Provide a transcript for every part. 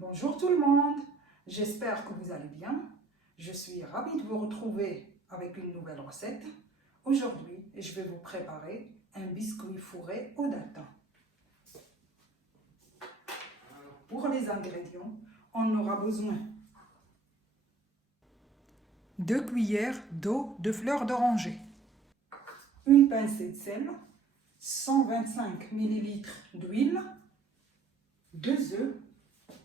Bonjour tout le monde, j'espère que vous allez bien. Je suis ravie de vous retrouver avec une nouvelle recette. Aujourd'hui, je vais vous préparer un biscuit fourré aux dattes. Pour les ingrédients, on aura besoin 2 cuillères d'eau de fleur d'oranger, une pincée de sel, 125 ml d'huile, 2 œufs,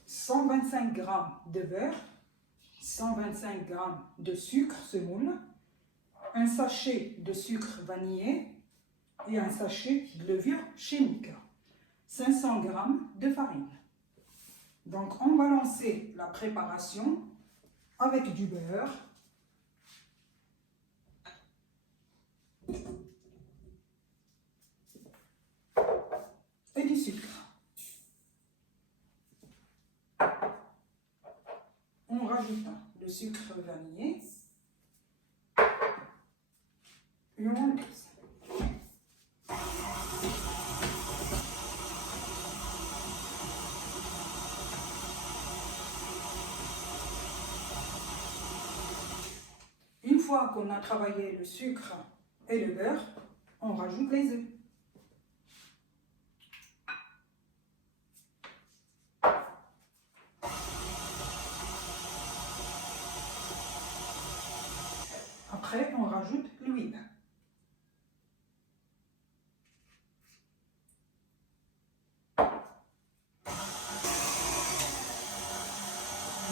125 g de beurre, 125 g de sucre semoule, un sachet de sucre vanillé et un sachet de levure chimique, 500 g de farine. Donc on va lancer la préparation avec du beurre, et du sucre. On rajoute le sucre vanillé et on laisse. Une fois qu'on a travaillé le sucre et le beurre, on rajoute les œufs. Après, on rajoute l'huile.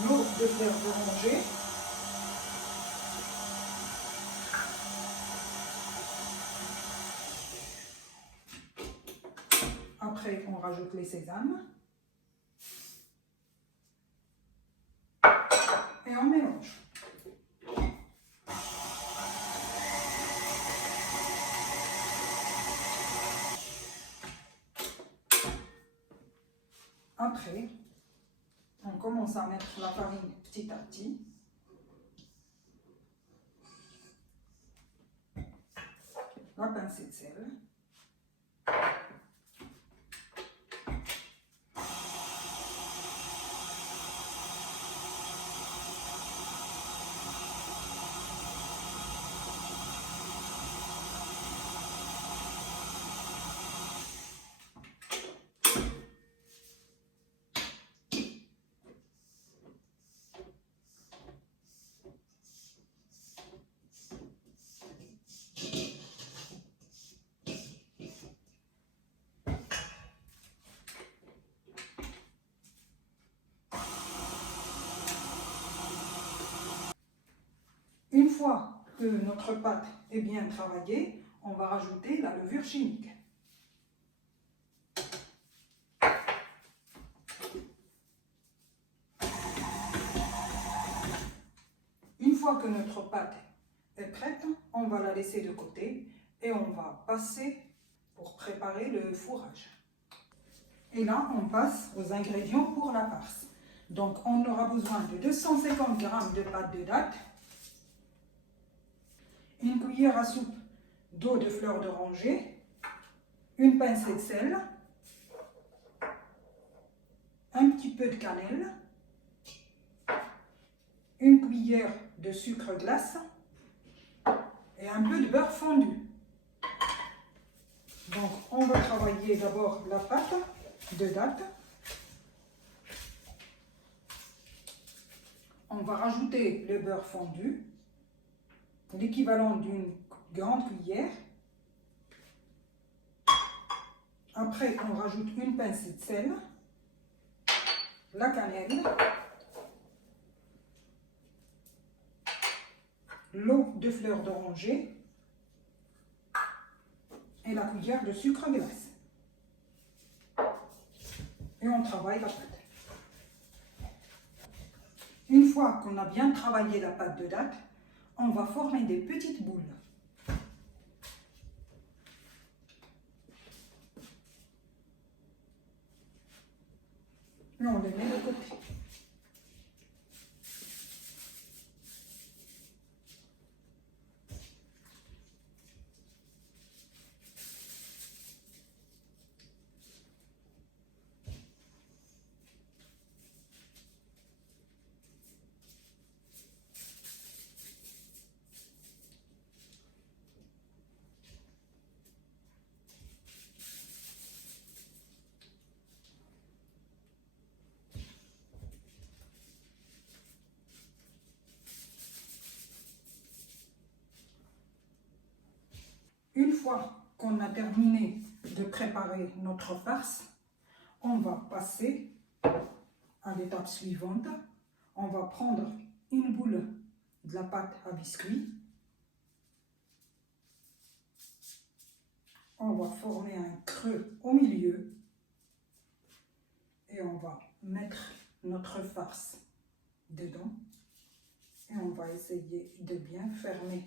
L'eau de fleur d'oranger. Après, on rajoute les sésames. Et on mélange. Après, on commence à mettre la farine petit à petit. La pincée de sel. Une fois que notre pâte est bien travaillée, on va rajouter la levure chimique. Une fois que notre pâte est prête, on va la laisser de côté et on va passer pour préparer le fourrage. Et là, on passe aux ingrédients pour la farce. Donc, on aura besoin de 250 g de pâte de dattes, une cuillère à soupe d'eau de fleur d'oranger, une pincée de sel, un petit peu de cannelle, une cuillère de sucre glace et un peu de beurre fondu. Donc, on va travailler d'abord la pâte de dattes. On va rajouter le beurre fondu, l'équivalent d'une grande cuillère. Après, on rajoute une pincée de sel, la cannelle, l'eau de fleur d'oranger et la cuillère de sucre glace. Et on travaille la pâte. Une fois qu'on a bien travaillé la pâte de dattes, on va former des petites boules. Et on les met de côté. Une fois qu'on a terminé de préparer notre farce, on va passer à l'étape suivante. On va prendre une boule de la pâte à biscuit. On va former un creux au milieu et on va mettre notre farce dedans et on va essayer de bien fermer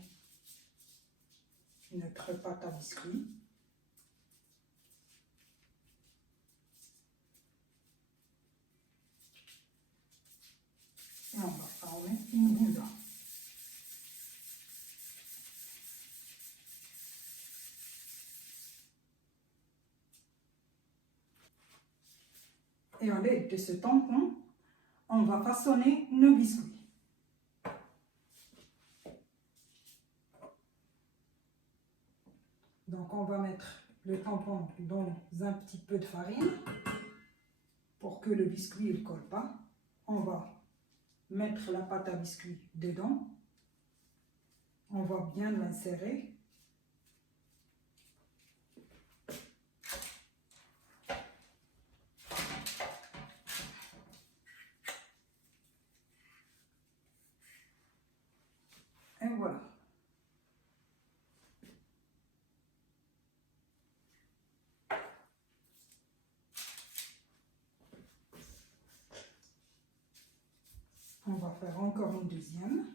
notre pâte à biscuit. Et on va former une boule. Et à l'aide de ce tampon, on va façonner nos biscuits. Donc on va mettre le tampon dans un petit peu de farine pour que le biscuit ne colle pas. On va mettre la pâte à biscuit dedans. On va bien l'insérer. Et voilà. On va faire encore une deuxième.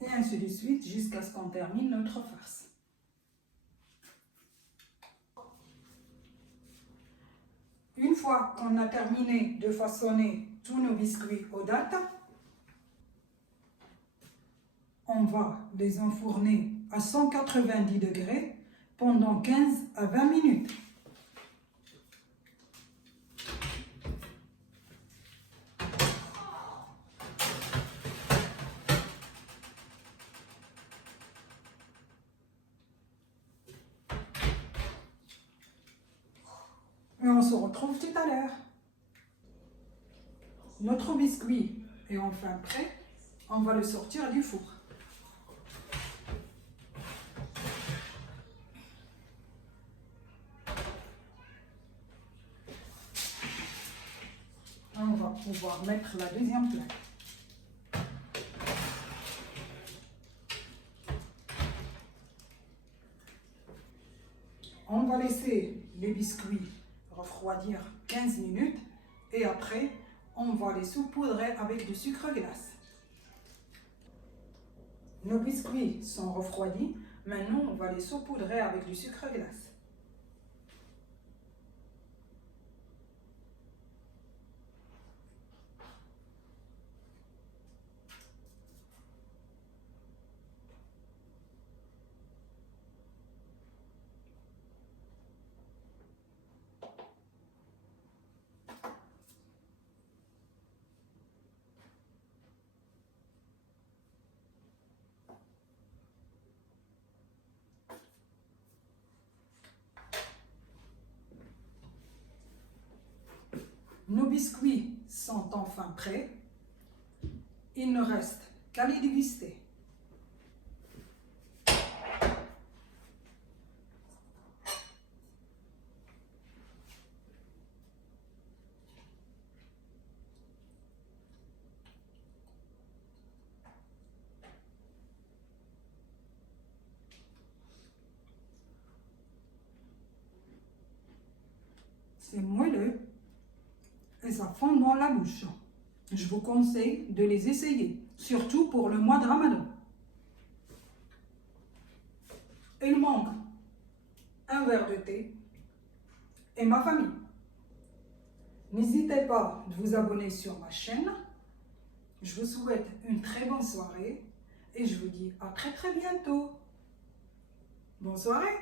Et ainsi de suite jusqu'à ce qu'on termine notre farce. Une fois qu'on a terminé de façonner tous nos biscuits aux dattes, on va les enfourner à 190 degrés pendant 15 à 20 minutes. Et on se retrouve tout à l'heure. Notre biscuit est enfin prêt. On va le sortir du four. On va pouvoir mettre la deuxième plaque. On va laisser les biscuits refroidir 15 minutes et après, on va les saupoudrer avec du sucre glace. Nos biscuits sont refroidis. Maintenant, on va les saupoudrer avec du sucre glace. Nos biscuits sont enfin prêts. Il ne reste qu'à les déguster. C'est moelleux et ça fond dans la bouche. Je vous conseille de les essayer, surtout pour le mois de Ramadan. Il manque un verre de thé et ma famille. N'hésitez pas de vous abonner sur ma chaîne. Je vous souhaite une très bonne soirée et je vous dis à très bientôt. Bonne soirée.